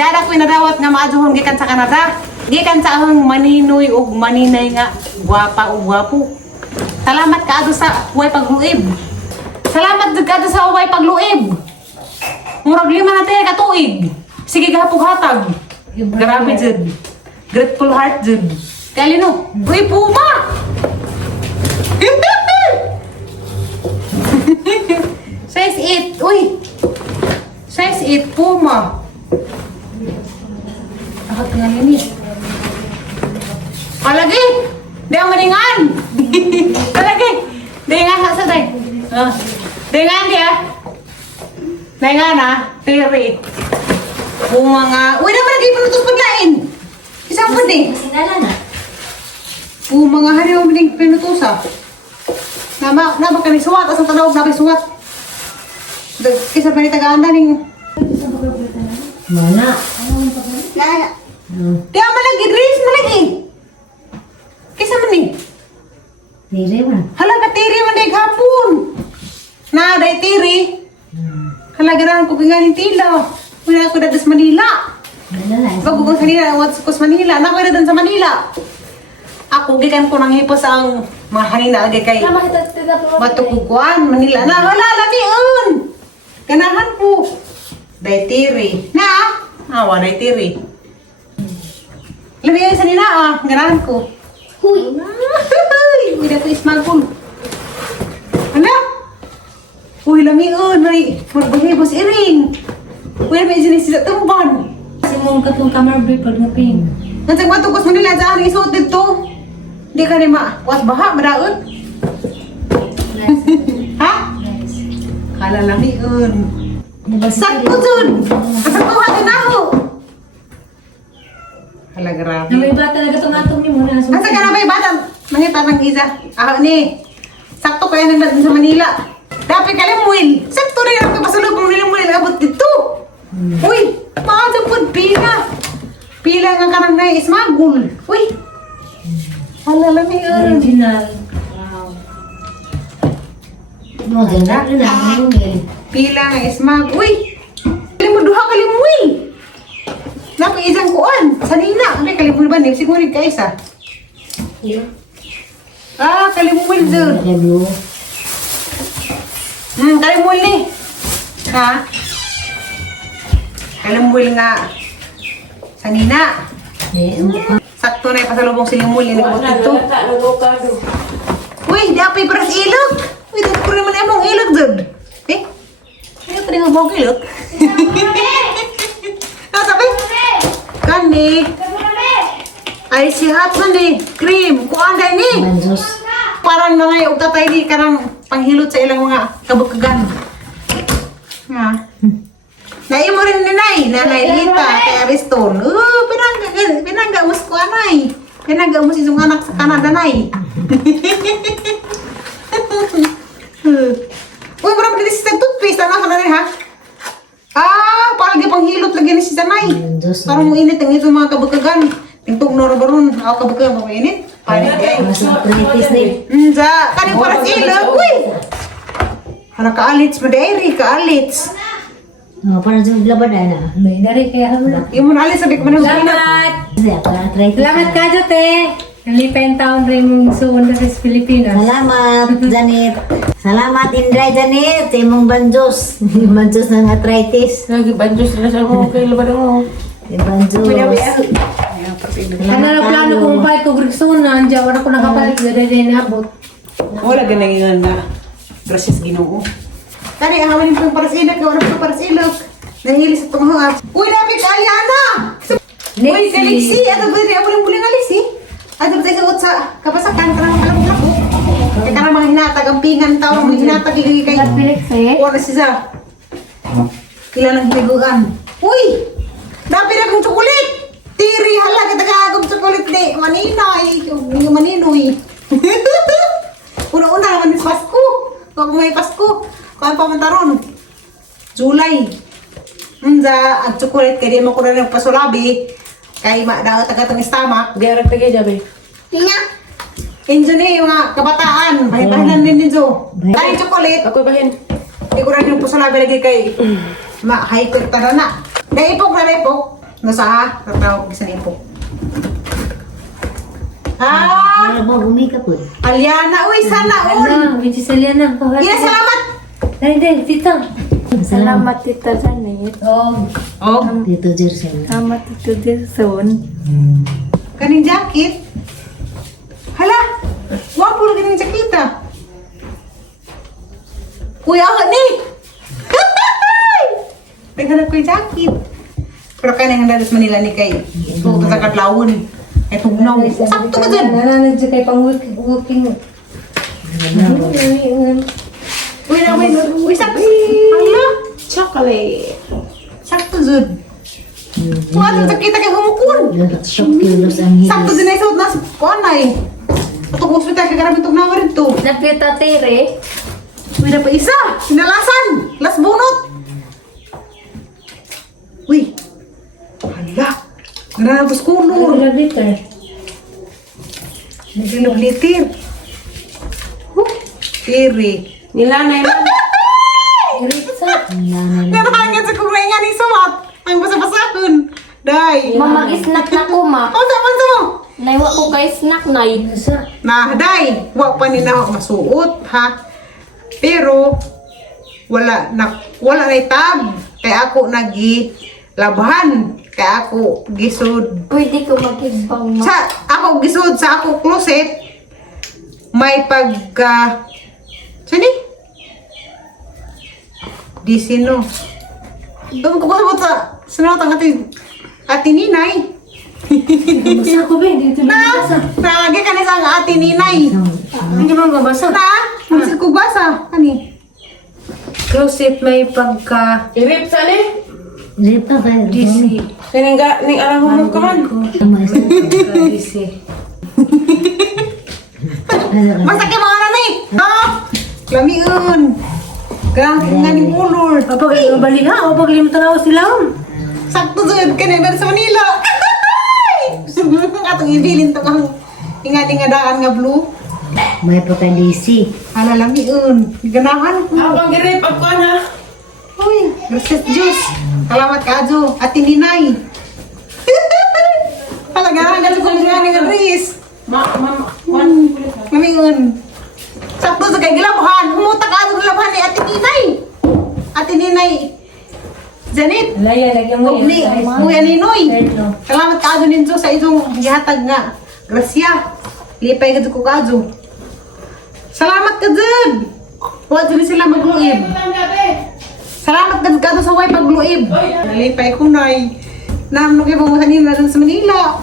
Dada ko nadawat nga maaduhon gikan sa Canada. Gikan sa ahong maninoy ug maninay nga gwapa ug gwapo. Salamat kaado sa way pagluib. Salamat jud kaado sa way pagluib. Murag 5 na tayo katuig. Sige gahapog hatag. Grabe jud. Grateful heart jud. Kalino, uy puma. Size 8, uy. Size 8 puma. Ako tingnan yun eh. Palagi! Di ang maningan! Palagi! Di nga sa day. Di nga di ah. Di nga na. Tiri. Puma nga. Uy naman lagi panutos paglain. Isang po din. Sinala na. Puma nga hari mo din pinutos ah. Nama kami suwat. Asang tanawag na kami suwat. Kisa pa ni tagaan ning. Mana? Kaya. Kaya malagi, Grace, malagi. Kisa man ni. Dili man. Halaga tiri man day hapon. Na day tiri. Halaga ran ko kinganin tila. Wala ako dadas Manila. Wala na. Bago ko kanina what's ko sa Manila. Na ko dadan sa Manila. Ako gikan ko nang hipos ang mga hanina agi kay matukukuan Manila. Na wala lamiun. Ganahan ko. Day tiri. Na awa day tiri. Lamiun sa nila ah. Ganahan ko. Huy. Uy, dito ismagpon. Ano? Uy, lamiun. Magbahibos iring. Uy, may sinis sa tumban. Si mong katong camera pag napin. Nansang matugos mo nila sa aking isuot dito. Hindi ka rin was baha, madaon. Ha? Kala lamiun. Sakto dun. Sakto hatin ako. Hala, grabe. Na may bata talaga itong atong ni mo na. Asa ka na may batang? Mangita ng isa. Ni. Sakto kaya nang natin sa Manila. Dapat ka lang muil. Sakto rin ako pasulog mo nila muil. Abot dito. Uy, paano po pila? Pila nga ka nang na-ismagul. Uy. Hala, lamiun. Original. Wow. Maganda rin ang mga. Pila nga ismag. Uy! Kalimuduha kalimuil! Napang isang kuan. Sanina. Ano kalimuil ba niyo? Siguro ka isa. Ah, kalimuil dun. Hello. Kalimuil ni. Ha? Kalimuil nga. Sanina. Sakto na yung pasalubong silimul. Yung nagbutin to. Uy, dapay paras ilog. Uy, dapay ko naman among ilog dun. Eh? Ano pa rin mabawag ilog? Ano sabi? Kani. Ay, si hot man eh. Cream. Kuan day ni. Manjos. Parang nangay og tatay di kanang panghilot sa ilang mga kabukagan. Nga. Naimo rin ni Nay, Nanay Lita, kay Ariston. Pinangga mo ko anay. Pinangga mo si isang anak sa Canada, Nay. Uy, marami din si toothpaste. Ano ka na rin, ha? Ah, parang di panghilot lagi ni si Nanay. Manjos. Parang mo init ang itong mga kabukagan. Tingtog na baron. Ako kabukagan mo init. Panik ay. Masang practice ni. Sa kanin para sa ilog. Uy! Hala, kaalits, madayri, kaalits. Oh, para sa laban na. May dari kaya mo na. Yung muna alis, sabi ko man ang Salamat! Salamat Salamat ka, Jote! Nalipen taon rin mong suon na sa Pilipinas. Salamat, Janet. Salamat, Inday, Janet. Sa imong banjos. Yung banjos ng arthritis. Lagi banjos na sa mga kayo laban mo. Yung banjos. Ano na plano kong bayad ko Grigsunan? Diyan, wala ko nakapalit. Dada din abot. Wala ganang na. Gracias, Ginoo. Tani, ang hawalin ko yung parasilog. Wala ko yung parasilog. Nahihilis at tungahang. Uy, napit, Aliana! Uy, Galixi! Ato ba rin? Ako lang muling alis eh. Ato ba tayo sa kapasakan ka ng alam ko. Kaya ka ng mga hinatag. Ang pingan tao. Mga hinatag ilagay kay. Felix eh. Wala siya. Kilalang tiguan. Uy! Dapat akong tsukulit! Tiri, hala, kita ka akong tsukulit di. Maninay. Yung maninoy. Una-una naman yung Pasko. Kung may Pasko. Kung pa man taron. July. Sa ang tsukulit, kaya di mo ko na ng pasulabi. Kaya daw tagatang stomach. Di arag tagay jabe. Nya! Enjo ni yung mga kabataan. Bahay-bahayan din niyo. Kaya tsukulit. Ako bahin. Di ko rin yung pasulabi lagi kay ma-hyper tada na. Naipok na naipok. Nasa tatawag sa nipo. Ah, Para mo gumika po. Aliana, uy, sana all. Ano, Bici Saliana. Iya, salamat. Dahil, tita. Salamat Tita Janet. Oh, Dito Jersen. Salamat Tito Gerson. kaning jacket. Hala, wapo na kaning jacket ah. Uy, ako ni. Naghanap ko yung jacket. Pero kaya nang dalas Manila ni kay. Ito sa Katlawon. Ay, tugnaw. Sakto ka dyan. Nananadya kay pang-working. Uy, na, uy, sakto. Hala, Chocolate. sakto dyan. Kung ano, sakita kay humukul. Shock kilos ang Sakto hilis. din ay suot na kuanay. Itong hospital kay karami tugnaw rin to. Napita tire. Uy, na pa isa. Sinalasan. Las bunot. Uy. Hala. Granabos kulor. Later. Nagrilog litir. Tiri. Nilanay lang. Iritsa. Narangyan sa kumay nga ni sumat. Ang basa-basahon. Day. Mamag-snack na ko ma. O, saman mo. Naiwa ko kay snack nay. Isa. Na, day. Wa pa ni na ako masuot, ha? Pero, wala na itab. Kaya ako labhan. Kaya ako gisod. Pwede ko mag-ibang ma. Ako gisod sa ako closet. May pagka... Sani? Di sino? Doon ko ba sa... Sinot ang ati ninay. Basa ko ba? Hindi ito Na! basa. Nalagi ka na sa ati ninay. Hindi mo mabasa. Na! Masin ko basa. Ani? Closet may pagka... Irip sali. Rito kayo. DC. Siningga ning arang humog ka man. DC. Basta kayo mga nanay! Ha? Lamiun! Grabe nga ni Pulor. Kapag balik ha, kapag limutan ako sila. Sakto dyan ka na sa Manila. Atong ibilin to kang inga daan nga blue. May pagka-DC. Hala lamiun. Ganahan. Ako ang irip ako na. Uy, Roses Juice. Salamat ka, Jo. At Ninay. Talaga, galit ko nga ni Riz. Ngayon. Sakto sa kay Gilabhan. Umutak ka ng Gilabhan ni Ate Ninay. Ate Ninay. Janet. Laya, lagyan mo Ni, Kuya Ninoy. Salamat ka, Jo, ninyo sa isong gihatag nga. Grasya. Lipay ka ko ka, Jo. Salamat ka, Jud. Huwag din sila magluib. Salamat ka sa way pagluib. Nalipay ko, Nay. Namno kayo pamasanin na sa Manila.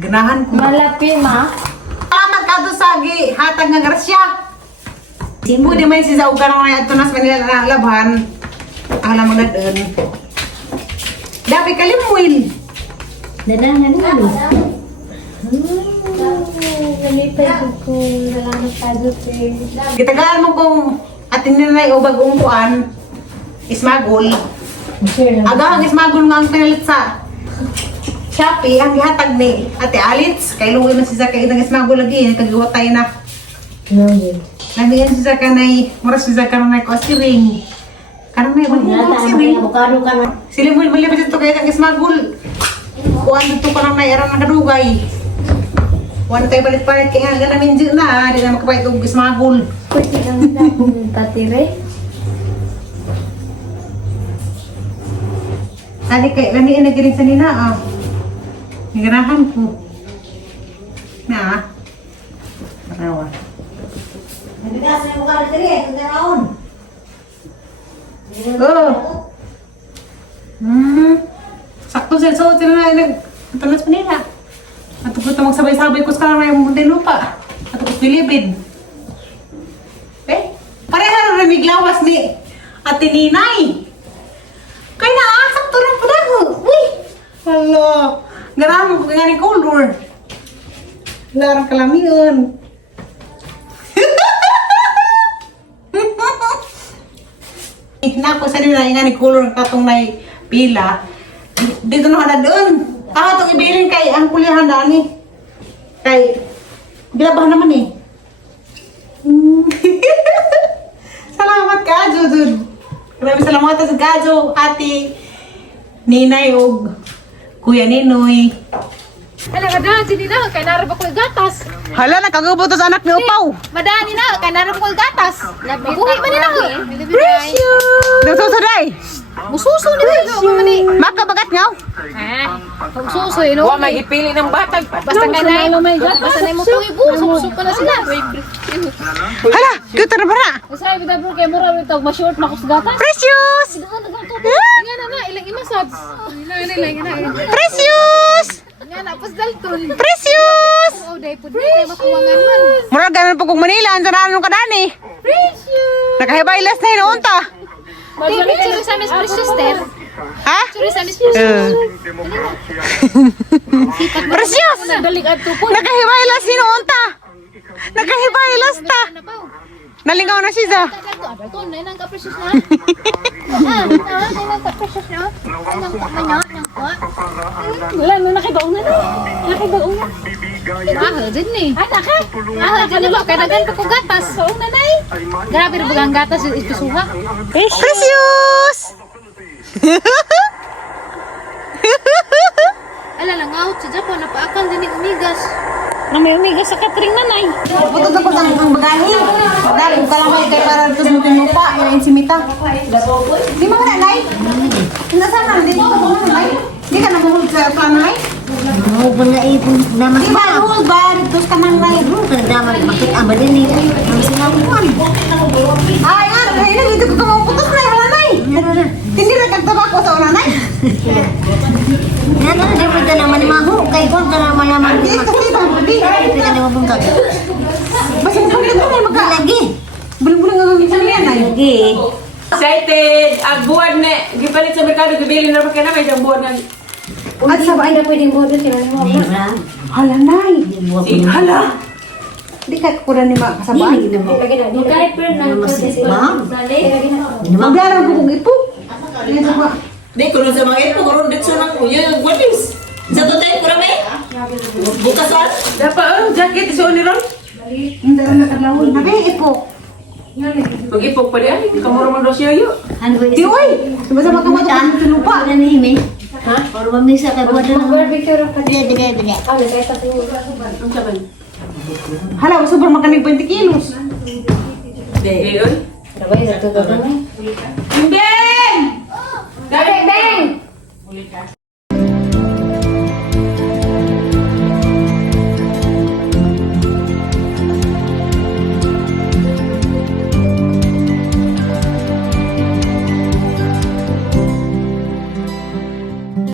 Ganahan ko. Malapi ma. Salamat ka sa hatag nga grasya. Pwede man si Sauga na mga ito nas Manila na labhan. Alam mo na doon. Dapat kalimwil. Dadangan nilo. Nalipay ko. Salamat ka Jose. Gitagaan mo kung atin nila o bagong kuan. Ismagol. Agahang ismagol nga ang pinalit sa Shopee, ang gihatag ni Ate Alitz. Kay luwi man si Zaka itang ismagol lagi. Nagkagiwatay na. Nabiyan si Zaka na muras si Zaka na ko asiring. Karang may Nata bagong ang asiring. avocado ka na. Sila mo pa dito kaya kang ismagol. Kuan dito pa lang may aran ng kadugay. Kuan tayo balit-balit kaya nga namin dyan na. Di na makapait og ismagol. Pwede lang na kung tatire. Tadi kay lami na giring sa nina ah. Nagarahan ko. Na. Parawa. Nabigas na yung avocado diri. Ito na raon. Oh. Sakto sila na nagtalas pa nila. At ko magsabay-sabay ko sa kalang may muntin lupa. At ko pilibid. Pareha na ramiglawas ni Ate Ninay. Kaya na, sakto na po na. Uy! Hala. Ganahan ko nga ni color. Larang kalamiyon. Na ako sa nila nga ni color katong may pila. Dito na kada doon. Itong ibilin kay ang kulihan dani. Kay gilabahan naman eh. Salamat ka, Judud. Grabe salamat sa Gajo, Ate Ninay og Kuya Ninoy. Hala, madaan, sini na, kaya narap ako yung gatas. Hala, nakagubutos anak ni Upaw. Madaan na, kaya narap ko yung gatas. Mabuhi man nila ko. Nagsusuday. Mususo na rin. Makabagat ngaw. Mususo, you know. Wa magipili ng batag. Basta ka na, basta na mo kong ibu, suko na sila. Hala, dito na bara. Sabi ko bro, kaya mura ito, ma-short na ko sa gatas. Precious! Nga na, ilang imasad. Ilang. Precious! Nga na, pas dalton. Precious! Oo, dahil po dito, matuwangan man. Mura ganun po kung Manila, ang sanaan nung kadani. Precious! Nakahibaylas na hinuunta. Picture sa Miss Precious, Ter. Ha? Picture sa Miss Precious. Precious! Nagdalik at tupo. Nakahibaylas hinuunta. Nakahibaylas ta. Ano pa? Nalingaw na siya. Ito, nang ka-precious na. Nang ka-precious na. Wala na, nakibaong na. Nakibaong na. Dyan ni. Ay, naka. Dyan ba? Kaya nagan pa ko gatas. Soong nanay. Grabe na bagang gatas yung ispisuha. Precious! Ala lang out. Sa Japan, napaakal din yung umigas. Na may umigas sa katring nanay. Putos ako sa ang bagahe. Dahil ko kalamay kay para ito sa tinupa. Yung insimita. Di mo na, Nay? Nasaan na? Dito ka mo, Nay? Di ka namuhulog sa plano, Nay? Mau pun na ipon naman Di ba namuhulog ba? Dito ka man, Nay. Dapat makita ba din eh. Ang sinabuan. Ay, nga. Kaya na, dito ko putos, Nay. Wala, Nay. Hindi na kagtabako sa una, Nay. Yan na, di mo ito naman mahu. Kay kung ka naman naman. Hindi, kasi ito. Hindi. Hindi ka naman pong kagad. Basta mo kami ito, Nay. Lagi. Bulang-bulang nga gawin sa niya, Nay. Lagi. Excited! Ang buwan na. Gipalit sa merkado, gibili na rin na may isang buwan na. At sa bahay na pwedeng bodo sila ni mo. Hala, Nay. Hala. Di ka kuran ni mga kasabay. Kahit pero Maglarang ko kong ipo. Dito ba? Di ko sa mga ito, karon dito sa kuya ng walis. Sa today ko rame. Bukas wan. Dapat jacket iso ni ron. Hindi na nakadlawon. Nabi, ipo. Mag-ipog pa diyan. Kamuro man daw siya yun. Ano ba Di, oy. Sama-sama ka matapang sa lupa. Ano ni Hime? Ha? Or mamisa kay buwan na naman. picture of Dili. Ang saban. Hala, sobrang makanig 20 kilos. Di, oy. Hindi,